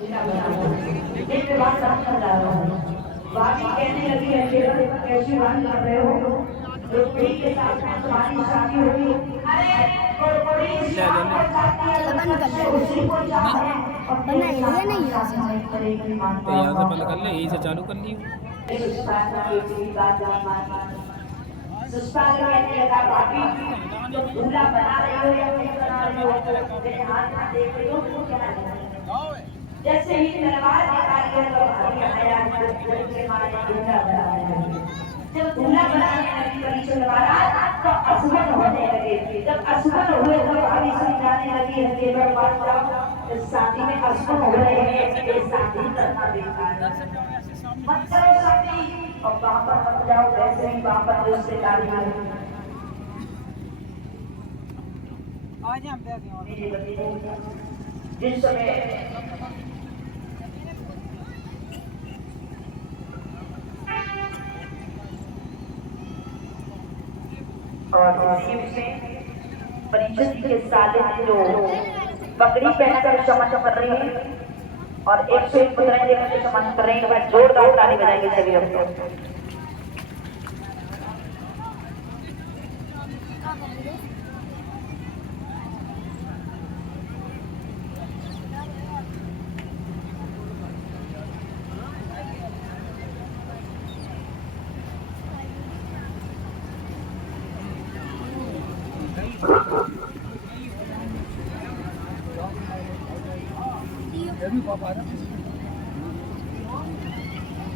एक बात समझ आ रहा हूँ। बाकी कहने लगी है कि कैसी बात कर रहे हो? रुक्मिणी के साथ में तुम्हारी शादी हुई। अरे रुक्मिणी शादी को चाहती है, बच्चे उसी को चाहते हैं और मेरे साथ में शादी नहीं करेगी। तो यहाँ से बंद कर ले, यहीं से चालू कर ली। ससुराल कहने लगा भाभी तुम दूल्हा बना रही हो या नहीं बना रही हो? मेरे हाथ में देख रही हो तो क्या है? जैसे ही तलवार निकाली तो भाभी आया के मारे दूल्हा बनाने लगी। जब दूल्हा बनाने लगी बड़ी तलवार तो असफल होने लगे। जब असफल हुए तो भाभी समझाने लगी है कि बात जाओ इस शादी में असफल हो रहे हैं, ये शादी करना बेकार है, मत करो शादी और वहां पर मत जाओ। वैसे ही वहां पर रिश्तेदारी में आज हम जिस समय और परीक्षित के साले जो पगड़ी पहनकर शमन कर रहे हैं और एक से एक पुत्र लेकर शमन कर रहे हैं, जोरदार ताली बजाएंगे सभी लोग।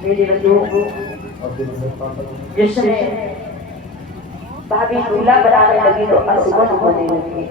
मेरे बंधु जिसने भाभी दूल्हा बनाने लगी तो असफल होने लगी।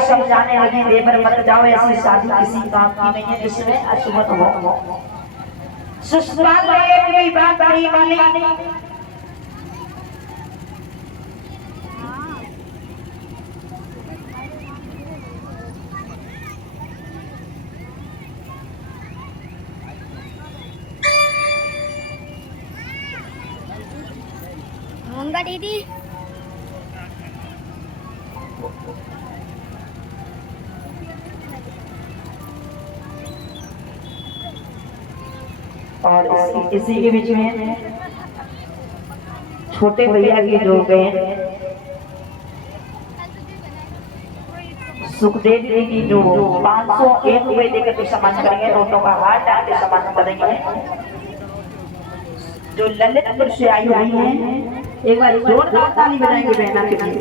समझाने लगी लेबर मत जाओ, ऐसी शादी किसी काम की नहीं है जिसमें अशुभ हो। ससुराल में कोई बात नहीं मानी। मंगा दीदी और इसी के बीच में छोटे भैया की जो बहन सुखदेव जी की जो 501 रुपए देकर के सम्मान करेंगे, नोटों का हार डाल के सम्मान करेंगे। जो ललितपुर से आई हुई है एक बार जोरदार ताली बजाएंगे बहना के लिए।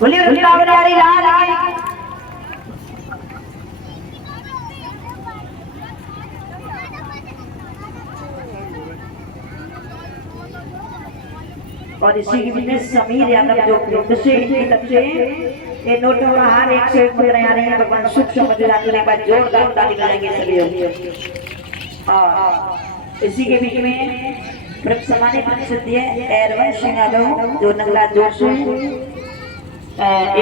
बोलिए वृंदावन वाली लाल की। और इसी के बीच में समीर यादव जो से इनकी तरफ से ये नोटों का हार 101 मुद्राएं आ रही हैं। भगवान सुख समझ लाने के बाद जोरदार ताली बजाएंगे सभी। और इसी के बीच में सम्मानित प्रसिद्धि है एरवन सिंह यादव जो नगला जोर से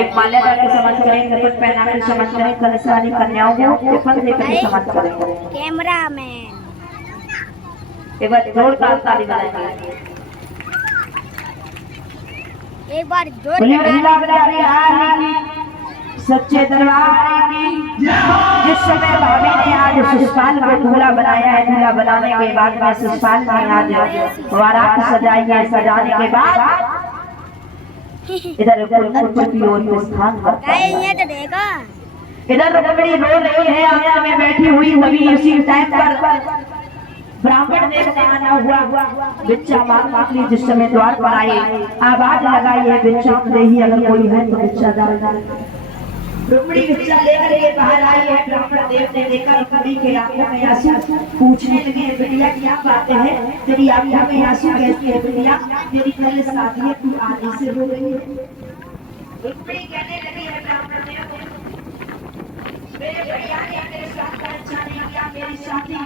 एक माल्यादार के समझ करेंगे, मुकुट पहनाने के समझ करेंगे, कलशानी कन्याओं को फल देकर के समझ करेंगे। कैमरामैन एक बार जोरदार ताली बजाएंगे। एक बार जोर सच्चे दरबार की। जिस समय भाभी ने आज शिषपाल को दूल्हा बनाया है, दूल्हा बनाने के बाद में शिषपाल ने आज बारात सजाई है। सजाने के बाद इधर कुंदनपुर की ओर स्थान करता है। इधर रुक्मिणी रो रही है आया में बैठी हुई। तभी इसी टाइम पर ब्राह्मण देव का आना हुआ। बिच्छा मांग ली। जिस समय द्वार पर आई आवाज लगाई है बिच्छा देही, अगर कोई है तो बिच्छा डाल। रुक्मिणी बिच्छा लेकर के बाहर आई है। ब्राह्मण देव ने देखा रुक्मिणी के आंखों में आंसू। पूछने लगे बिटिया क्या बात है, तेरी आंखों में आंसू कैसे है बिटिया? तेरी कल शादी है, तू आने से रो रही है। रुक्मिणी कहने लगी है ब्राह्मण देव को, मेरे भैया ने मेरे साथ अच्छा नहीं किया। मेरी शादी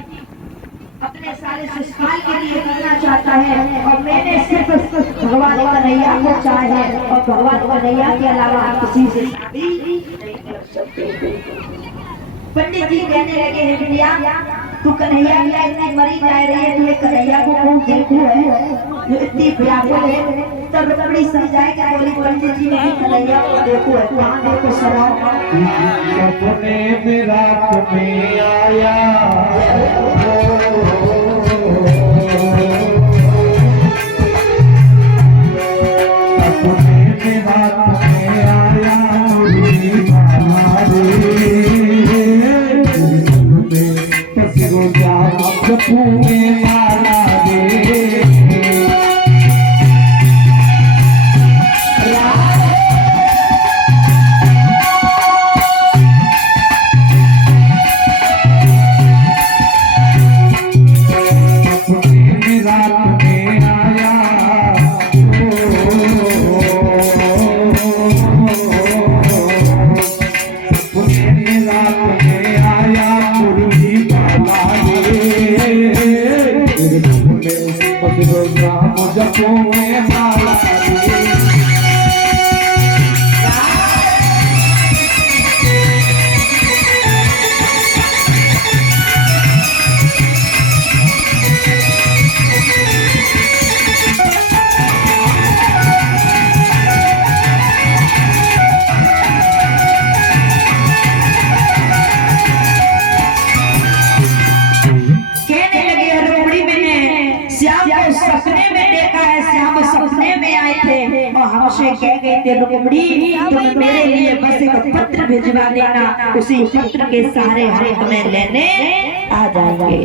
अपने सारे शिषपाल के लिए करना चाहता है और मैंने सिर्फ भगवान कन्हैया को चाहे और भगवान कन्हैया के अलावा किसी से शादी नहीं कर सकते। पंडित जी कहने लगे हैं बिटिया तू कन्हैया की इतनी मरी जा रही है, तू कन्हैया को कौन देखू है जो इतनी व्याकुल है? तब रुक्मिणी समझाए क्या बोली पंडित जी नहीं कन्हैया को देखू है। कहाँ देखो सवाल सपने में रात में आया कह गए थे रुक्मिणी तुम मेरे लिए बस एक पत्र भिजवा देना, उसी पत्र के सहारे हम तुम्हें लेने आ जाएंगे।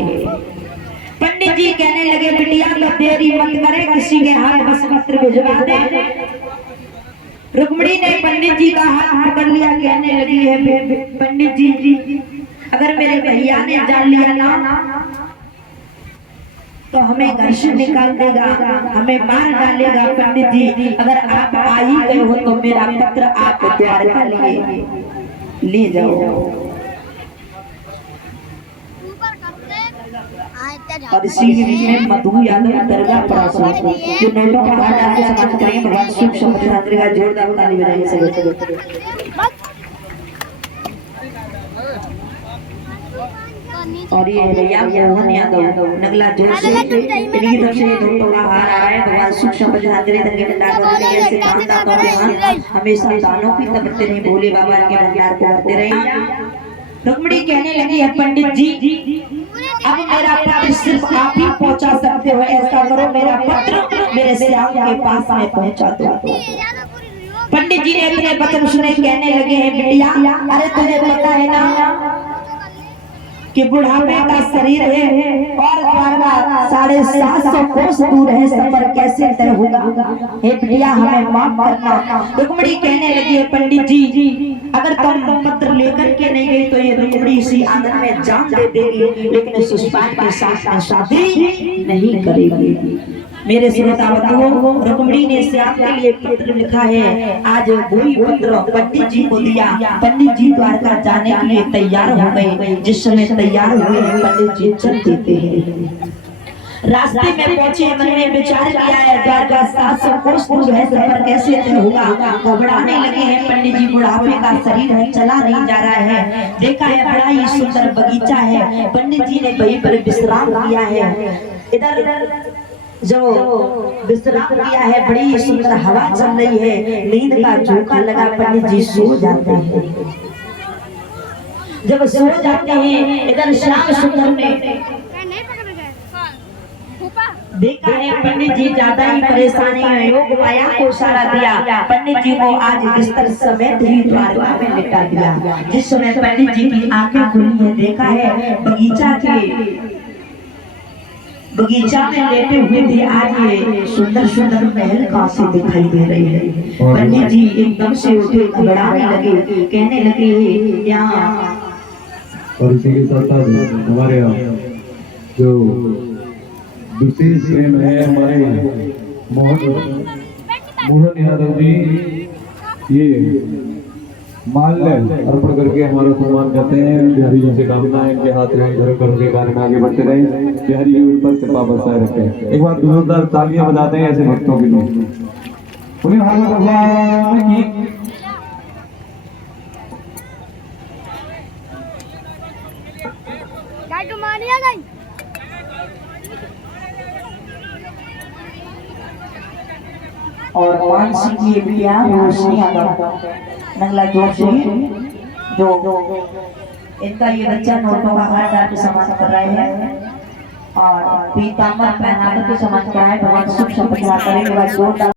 पंडित जी कहने लगे बिटिया तो देरी मत करे, किसी के हाथ बस पत्र भिजवा दे। रुक्मिणी ने पंडित जी का हाथ पकड़ लिया। कहने लगी है पंडित जी अगर मेरे भैया ने जान लिया ना तो हमें घर से निकाल देगा, हमें मार डालेगा। पंडित जी अगर आप आ ही गए हो तो मेरा पत्र आप द्वारका ले जाओ। और इसी में मधु यादव दरगाह परासर जो नोटों का हाथ डाल के समाप्त करेंगे। भगवान सुख समृद्धि का जोरदार ताली बजाएंगे सभी। और ये भैया मोहन यादव नगला जोर से इनकी तरफ से नोटों का हार आ रहा है। भगवान सुख समृद्धि से हमेशा दानों की तबते नहीं भोले बाबा के भंडार को करते रहे। रुक्मिणी कहने लगी है पंडित जी अब मेरा पत्र सिर्फ आप ही पहुंचा सकते हो, ऐसा करो मेरा पत्र मेरे श्याम के पास में पहुंचा दो। पंडित जी ने अपने वचन सुने। कहने लगे हैं बिटिया अरे तुझे पता है ना कि बुढ़ापे का शरीर है और द्वारका 750 कोस दूर है, सफर कैसे तय होगा। हे बिटिया हमें माफ करना। रुक्मिणी कहने लगी है पंडित जी अगर तुम पत्र लेकर के नहीं गई तो ये रुक्मिणी इसी आंगन में जान दे देगी, लेकिन सुष्पान के साथ में शादी नहीं करेगी। मेरे श्रोता बंधुओं, रुक्मिणी ने श्याम के लिए पत्र लिखा है। आज वही पत्र पंडित जी को दिया। पंडित जी द्वारका जाने के लिए तैयार हो गए। जिस समय तैयार हुए पंडित जी चल देते हैं। रास्ते में पहुंचे, मन में विचार किया है द्वारका 700 कोस दूर है, सफर कैसे तय होगा। घबराने लगे हैं पंडित जी, बुढ़ापे का शरीर है, चला नहीं जा रहा है। देखा है बड़ा ही सुंदर बगीचा है, पंडित जी ने वहीं पर विश्राम किया है। इधर जो विश्राम किया है, बड़ी सुंदर हवा चल रही है, नींद का झोंका लगा, पंडित जी सो जाते हैं। जब सो जाते हैं इधर श्याम सुंदर ने देखा है पंडित जी ज्यादा ही परेशानी है, योग माया को सहारा दिया। पंडित जी को आज बिस्तर समेत ही द्वारका में लिटा दिया। जिस समय पंडित जी की आंखें खुली है, देखा है बगीचा में लेटे हुए थे। आज ये सुंदर सुंदर महल काशी दिखाई दे रही है। पंडित जी एकदम से उठे, घबराने लगे, कहने लगे यहाँ। और इसी के साथ साथ हमारे यहाँ जो विशेष प्रेम है हमारे मोहन यादव जी, ये माल्य अर्पण करके हमारा सम्मान करते हैं। बिहारी जी से कामना है इनके हाथ में धर्म कर्म के कार्य में आगे बढ़ते रहे, बिहारी जी उन पर कृपा बरसाए रखें। एक बार जोरदार तालियां बजाते हैं ऐसे भक्तों के लिए। उन्हें भगवान की और मानसी की बिटिया रोशनी नंगला जोर से जो इनका ये बच्चा नोटों का हाथ डाल के सम्मान कर रहे हैं और पीताम्बर पहना के सम्मान कर रहा है। भगवान सुख समृद्धि करे।